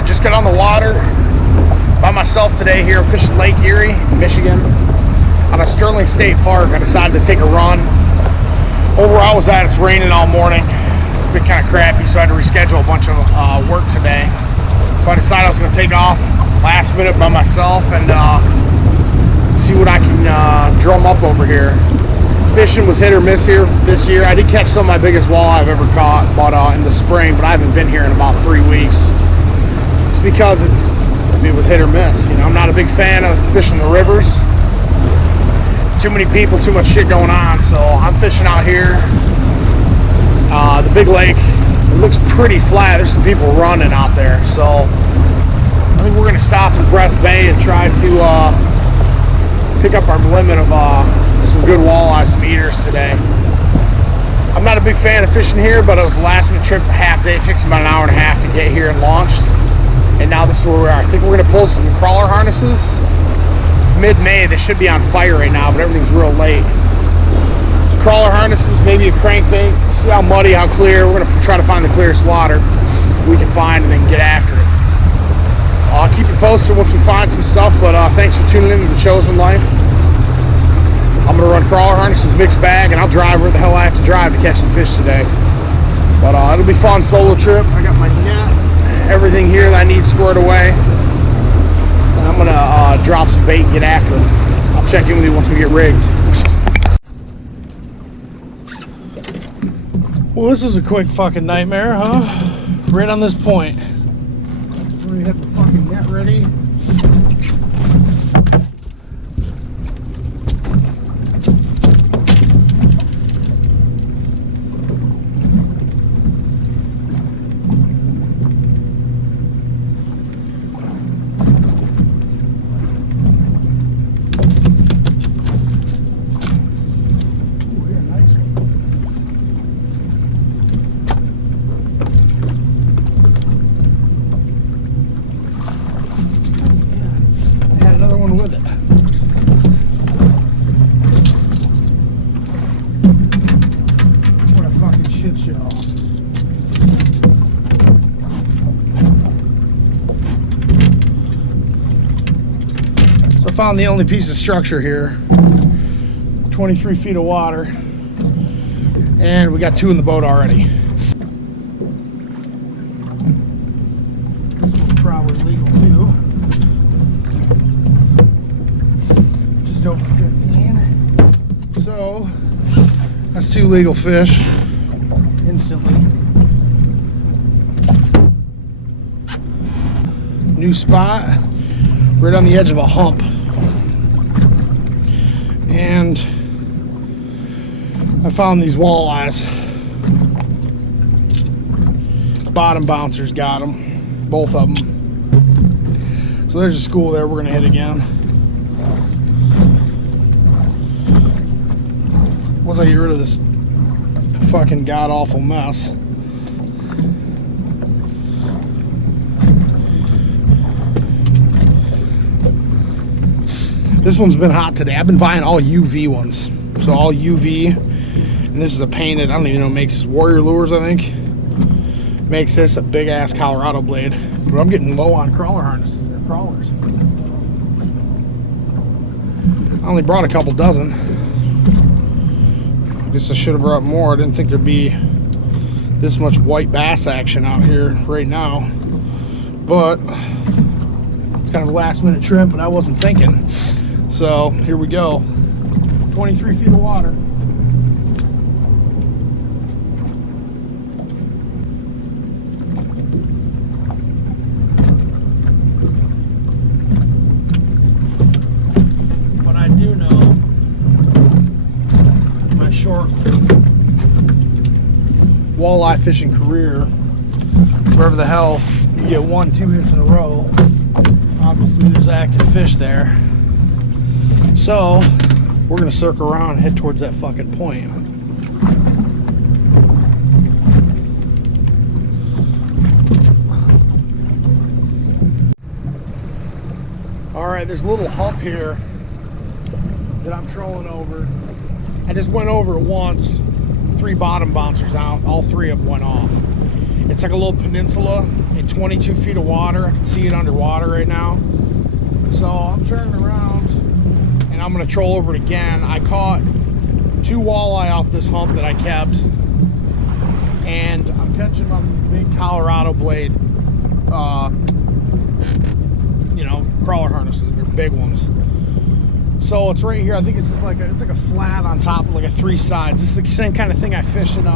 Alright, just got on the water by myself today here. I'm fishing Lake Erie, Michigan, on a Sterling State Park. I decided to take a run. Over where I was at, it's raining all morning. It's been kind of crappy, so I had to reschedule a bunch of work today. So I decided I was going to take off last minute by myself and see what I can drum up over here. Fishing was hit or miss here this year. I did catch some of my biggest walleye I've ever caught, but in the spring, but I haven't been here in about 3 weeks. It's because it was hit or miss. You know, I'm not a big fan of fishing the rivers. Too many people, too much shit going on. So I'm fishing out here, the big lake. It looks pretty flat. There's some people running out there. So I think we're gonna stop in Breast Bay and try to pick up our limit of some good walleye, some eaters today. I'm not a big fan of fishing here, but it was a last minute trip. It's a half day. It takes about an hour and a half to get here and launched. And now this is where we are. I think we're gonna pull some crawler harnesses. It's mid-May. They should be on fire right now, but everything's real late. Some crawler harnesses, maybe a crankbait. See how muddy, how clear. We're gonna try to find the clearest water we can find and then get after it. I'll keep you posted once we find some stuff, but thanks for tuning in to The Chosen Life. I'm going to run crawler harnesses, mixed bag, and I'll drive where the hell I have to drive to catch some fish today. But it'll be a fun solo trip. I got my net, everything here that I need squared away. And I'm going to drop some bait and get after them. I'll check in with you once we get rigged. Well, this is a quick fucking nightmare, huh? Right on this point. We have the fucking net ready. With it. What a fucking shit show. So I found the only piece of structure here. 23 feet of water. And we got 2 in the boat already. Probably legal too. Over 15. So that's 2 legal fish instantly. New spot right on the edge of a hump, and I found these walleyes. Bottom bouncers got them, both of them. So there's a school there we're gonna hit again. Once I get rid of this fucking god-awful mess. This one's been hot today. I've been buying all UV ones. So all UV. And this is a painted, I don't even know, makes Warrior Lures, I think. Makes this a big-ass Colorado blade. But I'm getting low on crawler harnesses. They're crawlers. I only brought a couple dozen. I guess I should have brought more. I didn't think there'd be this much white bass action out here right now. But it's kind of a last minute trip, but I wasn't thinking. So here we go. 23 feet of water. But I do know short walleye fishing career, wherever the hell you get 1-2 hits in a row, obviously there's active fish there. So we're gonna circle around and head towards that fucking point. All right, there's a little hump here that I'm trolling over. I just went over it once, 3 bottom bouncers out, all 3 of them went off. It's like a little peninsula in 22 feet of water. I can see it underwater right now. So I'm turning around and I'm gonna troll over it again. I caught 2 walleye off this hump that I kept, and I'm catching them on these big Colorado blade, you know, crawler harnesses. They're big ones. So it's right here. I think it's just like it's like a flat on top of like a 3 sides. This is the same kind of thing I fish in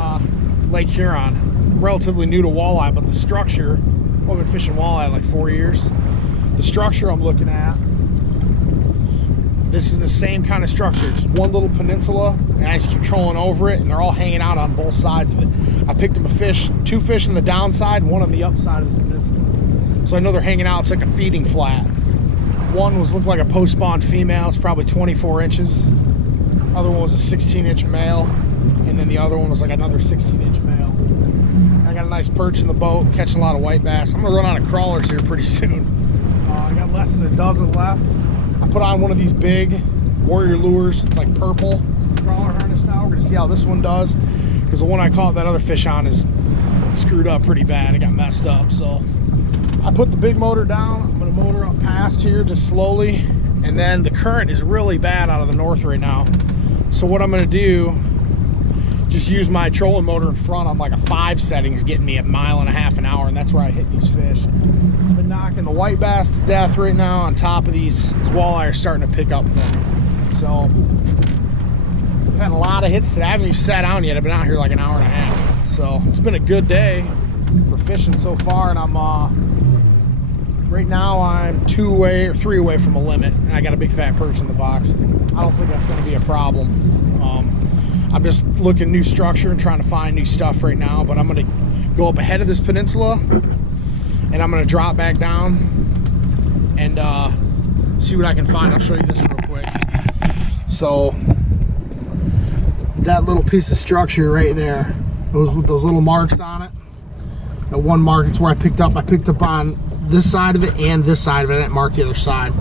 Lake Huron. Relatively new to walleye, but the structure, I've been fishing walleye like 4 years. The structure I'm looking at, this is the same kind of structure. It's one little peninsula, and I just keep trolling over it, and they're all hanging out on both sides of it. I picked up a fish, 2 fish on the downside, 1 on the upside of this peninsula. So I know they're hanging out. It's like a feeding flat. One looked like a post-spawn female. It's probably 24 inches. Other one was a 16-inch male, and then the other one was like another 16-inch male. I got a nice perch in the boat, catching a lot of white bass. I'm gonna run out of crawlers here pretty soon. I got less than a dozen left. I put on one of these big Warrior lures. It's like purple crawler harness now. We're gonna see how this one does, because the one I caught that other fish on is screwed up pretty bad. It got messed up. So I put the big motor down. I'm gonna motor up past here just slowly, and then the current is really bad out of the north right now. So what I'm gonna do, just use my trolling motor in front on like a 5 settings, getting me 1.5 miles an hour, and that's where I hit these fish. I've been knocking the white bass to death right now on top of these walleye are starting to pick up for me. So I've had a lot of hits today. I haven't even sat down yet. I've been out here like 1.5 hours. So it's been a good day for fishing so far, and I'm right now I'm 2 away or 3 away from a limit, and I got a big fat perch in the box. I don't think that's going to be a problem. I'm just looking new structure and trying to find new stuff right now, but I'm going to go up ahead of this peninsula, and I'm going to drop back down and see what I can find. I'll show you this real quick. So that little piece of structure right there, those little marks on it, that one mark, it's where I picked up on this side of it and this side of it. I didn't mark the other side,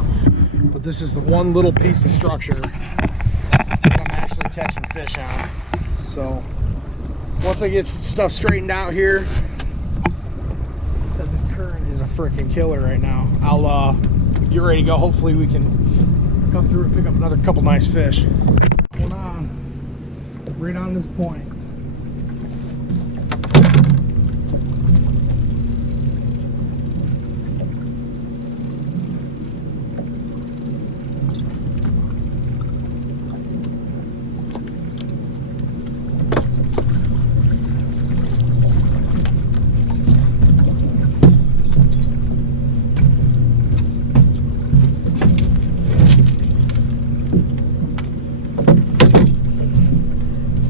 but this is the one little piece of structure that I'm actually catching fish on. So once I get stuff straightened out here, like I said, this current is a freaking killer right now. I'll get ready to go. Hopefully we can come through and pick up another couple nice fish. Going on right on this point.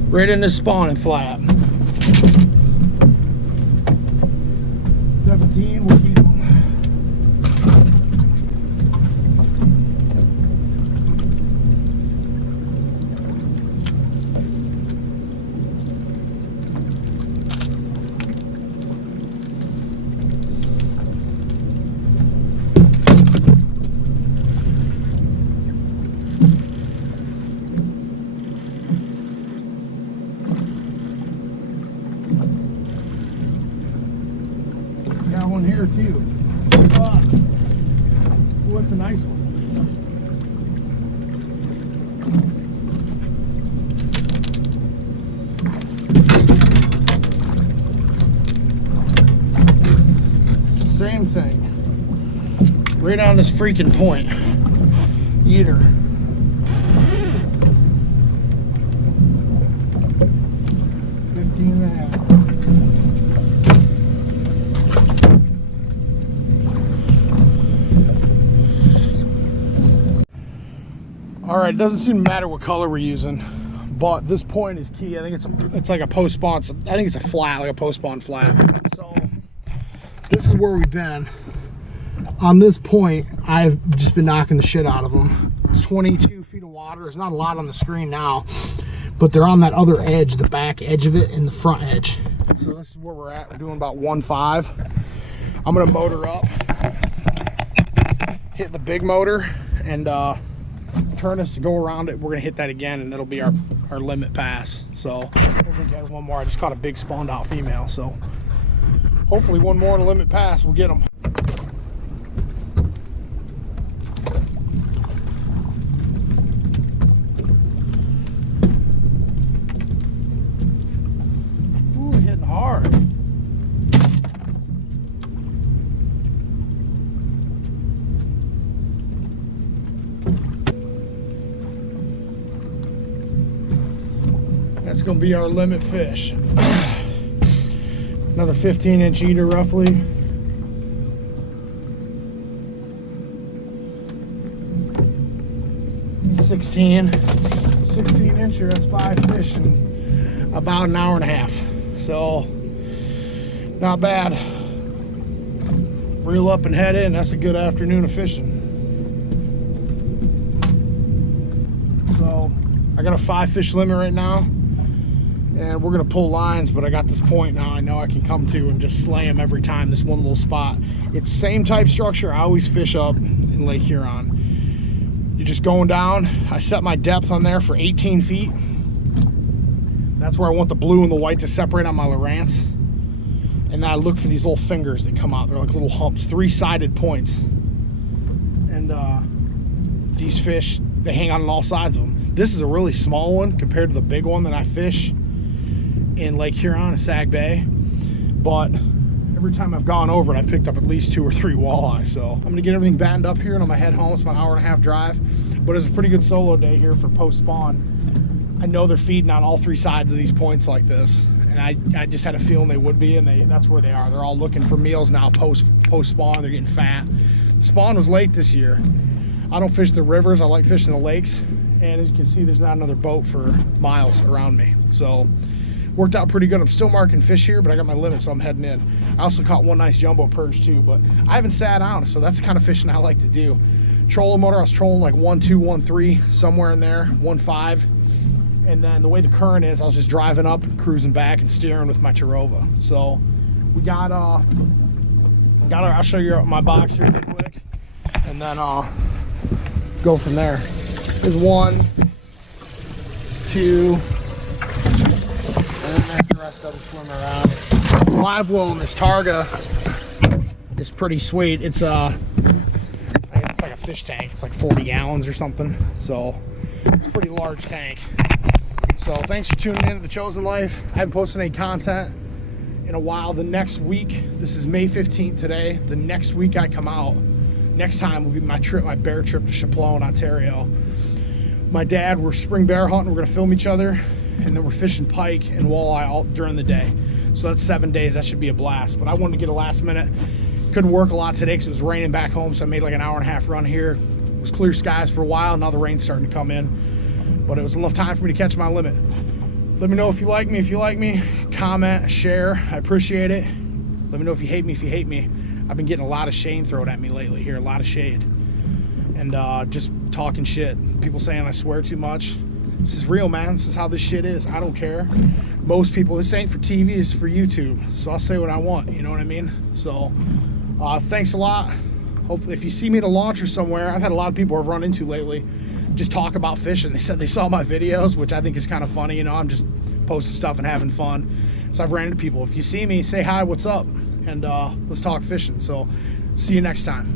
Right in this spawning flat. 17, we'll keep them. Got one here too. Oh, it's a nice one. Same thing. Right on this freaking point. Eater. Alright, it doesn't seem to matter what color we're using, but this point is key. I think it's like a post spawn. I think it's a flat, like a post spawn flat. So this is where we've been. On this point, I've just been knocking the shit out of them. It's 22 feet of water. There's not a lot on the screen now, but they're on that other edge, the back edge of it and the front edge. So this is where we're at. We're doing about 1.5. I'm gonna motor up, hit the big motor, and turn us to go around it. We're gonna hit that again, and it'll be our limit pass. So hopefully get one more. I just caught a big spawned out female, so Hopefully one more in the limit pass will get them. Ooh, hitting hard. That's going to be our limit fish. Another 15-inch eater roughly. Sixteen incher, that's 5 fish in about an hour and a half. So, not bad. Reel up and head in, that's a good afternoon of fishing. So, I got a 5-fish limit right now. And we're gonna pull lines, but I got this point now I know I can come to and just slay them every time, this one little spot. It's same type structure I always fish up in Lake Huron. You're just going down. I set my depth on there for 18 feet. That's where I want the blue and the white to separate on my Lowrance. And then I look for these little fingers that come out. They're like little humps, 3-sided points. And these fish, they hang on all sides of them. This is a really small one compared to the big one that I fish in Lake Huron and Sag Bay, but every time I've gone over it, I've picked up at least 2 or 3 walleye. So I'm gonna get everything battened up here and I'm gonna head home. It's about an hour and a half drive, but it's a pretty good solo day here for post spawn. I know they're feeding on all 3 sides of these points like this, and I just had a feeling they would be, and that's where they are. They're all looking for meals now post spawn. They're getting fat. The spawn was late this year. I don't fish the rivers, I like fishing the lakes, and as you can see, there's not another boat for miles around me. So worked out pretty good. I'm still marking fish here, but I got my limit, so I'm heading in. I also caught one nice jumbo perch too, but I haven't sat down, so that's the kind of fishing I like to do. Trolling motor, I was trolling like 1.2, 1.3, somewhere in there, 1.5. And then the way the current is, I was just driving up and cruising back and steering with my Terova. So we got I'll show you my box here real quick, and then go from there. There's 1, 2, and then the rest of them swim around. The live well in this Targa is pretty sweet. It's like a fish tank. It's like 40 gallons or something. So it's a pretty large tank. So thanks for tuning in to The Chosen Life. I haven't posted any content in a while. The next week, this is May 15th today. The next week I come out, next time will be my bear trip to Chaplone, Ontario. My dad, we're spring bear hunting. We're gonna film each other, and then we're fishing pike and walleye all during the day. So that's 7 days. That should be a blast. But I wanted to get a last minute. Couldn't work a lot today because it was raining back home, so I made like an hour and a half run here. It was clear skies for a while. Now the rain's starting to come in, but it was enough time for me to catch my limit. Let me know if you like me. If you like me, comment, share. I appreciate it. Let me know if you hate me. If you hate me, I've been getting a lot of shade thrown at me lately here, a lot of shade, and just talking shit. People saying I swear too much. This is real, man. This is how this shit is. I don't care. Most people, this ain't for TV, it's for YouTube. So I'll say what I want, you know what I mean? So thanks a lot. Hopefully, if you see me at a launch or somewhere, I've had a lot of people I've run into lately just talk about fishing. They said they saw my videos, which I think is kind of funny. You know, I'm just posting stuff and having fun. So I've ran into people. If you see me, say hi, what's up? And let's talk fishing. So see you next time.